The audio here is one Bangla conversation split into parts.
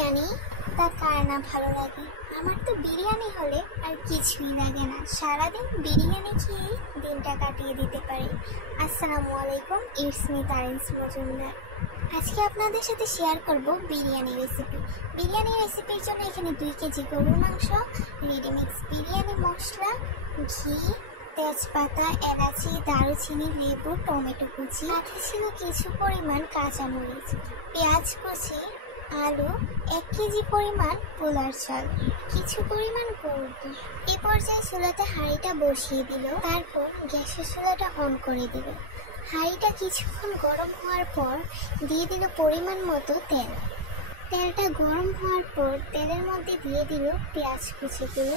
বিরিয়ানি তা কার না ভালো লাগে। আমার তো বিরিয়ানি হলে আর কিছুই লাগে না, সারাদিন বিরিয়ানি খেয়েই দিনটা কাটিয়ে দিতে পারি। আসসালামু আলাইকুম, ইটস মি তারিন্স মজুমদার। আজকে আপনাদের সাথে শেয়ার করব বিরিয়ানি রেসিপি। বিরিয়ানি রেসিপির জন্য এখানে 2 কেজি গরুর মাংস, রেডিমিক্স বিরিয়ানি মশলা, ঘি, তেজপাতা, এলাচি, দারুচিনি, লেবু, টমেটো কুচি, সাথে ছিল কিছু পরিমাণ কাঁচামরিচ, পেঁয়াজ কুচি, আলু, 1 কেজি পরিমাণ পোলার চাল, কিছু পরিমাণ গরুর দুধ। এ পর্যায়ে চুলাতে হাঁড়িটা বসিয়ে দিল, তারপর গ্যাসের চুলাটা অন করে দিল। হাঁড়িটা কিছুক্ষণ গরম হওয়ার পর দিয়ে দিল পরিমাণ মতো তেল। তেলটা গরম হওয়ার পর তেলের মধ্যে দিয়ে দিল পেঁয়াজ কুচিগুলো,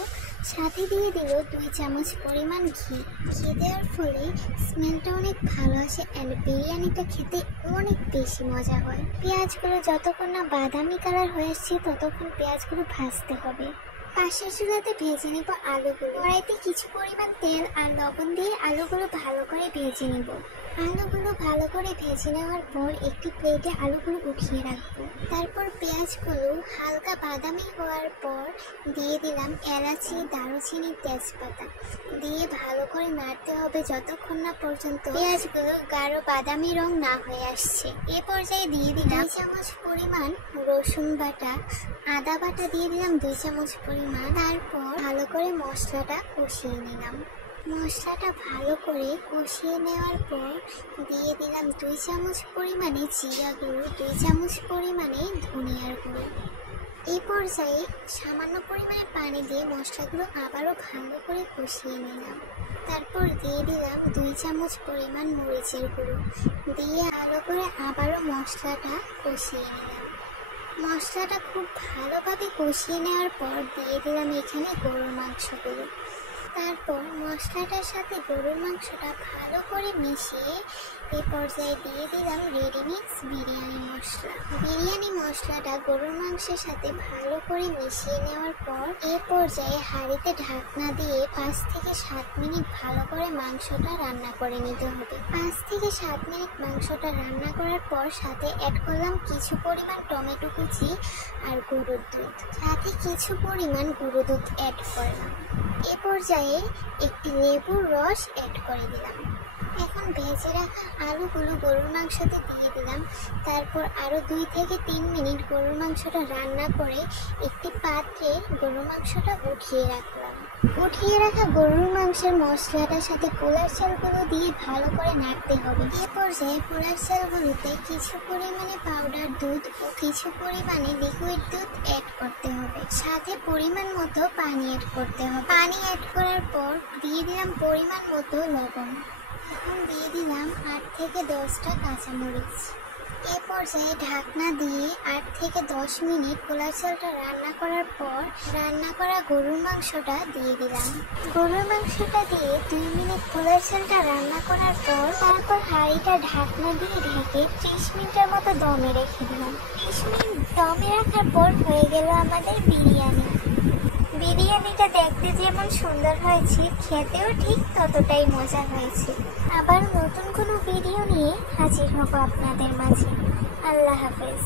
সাথে দিয়ে দিল 2 চামচ পরিমাণ ঘি। ঘি দেওয়ার ফলে স্মেলটা অনেক ভালো আসে অ্যান্ড বিরিয়ানিটা খেতে অনেক বেশি মজা হয়। পেঁয়াজগুলো যতক্ষণ না বাদামি কালার হয়ে আসছে ততক্ষণ পেঁয়াজগুলো ভাজতে হবে। পাশের চুলাতে ভেজে নেব আলুগুলো। কড়াইতে কিছু পরিমাণ তেল আর লবণ দিয়ে আলুগুলো ভালো করে ভেজে নেব। আলুগুলো ভালো করে ভেজে নেওয়ার পর একটি প্লেটে আলুগুলো উঠিয়ে রাখবো। তারপর পেঁয়াজগুলো হালকা বাদামি হওয়ার পর দিয়ে দিলাম এলাচি, দারুচিনি, তেজপাতা দিয়ে ভালো করে নাড়তে হবে যতক্ষণ না পর্যন্ত পেঁয়াজগুলো গাঢ় বাদামি রং না হয়ে আসছে। এ পর্যায়ে দিয়ে দিলাম 2 চামচ পরিমাণ রসুন বাটা, আদা বাটা দিয়ে দিলাম 2 চামচ পরিমাণ। তারপর ভালো করে মশলাটা কষিয়ে নিলাম। মশলাটা ভালো করে কষিয়ে নেওয়ার পর দিয়ে দিলাম 2 চামচ পরিমাণে জিরা গুঁড়ো, 2 চামচ পরিমাণে ধনিয়ার গুঁড়ো। এই পর্যায়ে সামান্য পরিমাণে পানি দিয়ে মশলাগুলো আবারও ভালো করে কষিয়ে নিলাম। তারপর দিয়ে দিলাম 2 চামচ পরিমাণ মরিচের গুঁড়ো দিয়ে ভালো করে আবারও মশলাটা কষিয়ে নিলাম। মশলাটা খুব ভালোভাবে কষিয়ে নেওয়ার পর দিয়ে দিলাম এখানে গরুর মাংসগুলো। তারপর মশলাটার সাথে গরুর মাংসটা ভালো করে মিশিয়ে এ পর্যায়ে দিয়ে দিলাম রেডিমিক্স বিরিয়ানি মশলা। বিরিয়ানি মশলাটা গরুর মাংসের সাথে ভালো করে মিশিয়ে নেওয়ার পর এ পর্যায়ে হাঁড়িতে ঢাকনা দিয়ে 5 থেকে 7 মিনিট ভালো করে মাংসটা রান্না করে নিতে হবে। 5 থেকে 7 মিনিট মাংসটা রান্না করার পর সাথে অ্যাড করলাম কিছু পরিমাণ টমেটো কুচি আর গরুর দুধ, সাথে কিছু পরিমাণ গরুর দুধ অ্যাড করলাম। এ পর্যায়ে একটি লেবুর রস অ্যাড করে দিলাম। এখন ভেজে রাখা আলুগুলো গরুর মাংসতে দিয়ে দিলাম। তারপর আরও 2 থেকে 3 মিনিট গরুর মাংসটা রান্না করে একটি পাত্রে গরুর মাংসটা উঠিয়ে রাখলাম। উঠিয়ে রাখা গরুর মাংসের মশলাটার সাথে পোলার চালগুলো দিয়ে ভালো করে নাড়তে হবে। এ পর্যায়ে পোলার চালগুলোতে কিছু পরিমাণে পাউডার দুধ ও কিছু পরিমাণে লিকুইড দুধ অ্যাড করতে হবে, সাথে পরিমাণ মতো পানি অ্যাড করতে হবে। পানি অ্যাড করার পর দিয়ে দিলাম পরিমাণ মতো লবণ। এখন দিয়ে দিলাম 8 থেকে 10টা কাঁচামরিচ। এ পর্যায়ে ঢাকনা দিয়ে 8 থেকে 10 মিনিট পোলার চালটা রান্না করার পর রান্না করা গরুর মাংসটা দিয়ে দিলাম। গরুর মাংসটা দিয়ে 2 মিনিট পোলার চালটা রান্না করার পর তারপর হাঁড়িটা ঢাকনা দিয়ে ঢেকে 30 মিনিটের মতো দমে রেখে দিলাম। 30 মিনিট দমে রাখার পর হয়ে গেল আমাদের বিরিয়ানি। বিরিয়ানিটা দেখতে যেমন সুন্দর হয়েছে, খেতেও ঠিক ততটাই মজা হয়েছে। আবার নতুন কোনো ভিডিও নিয়ে হাজির হব আপনাদের মাঝে। আল্লাহ হাফেজ।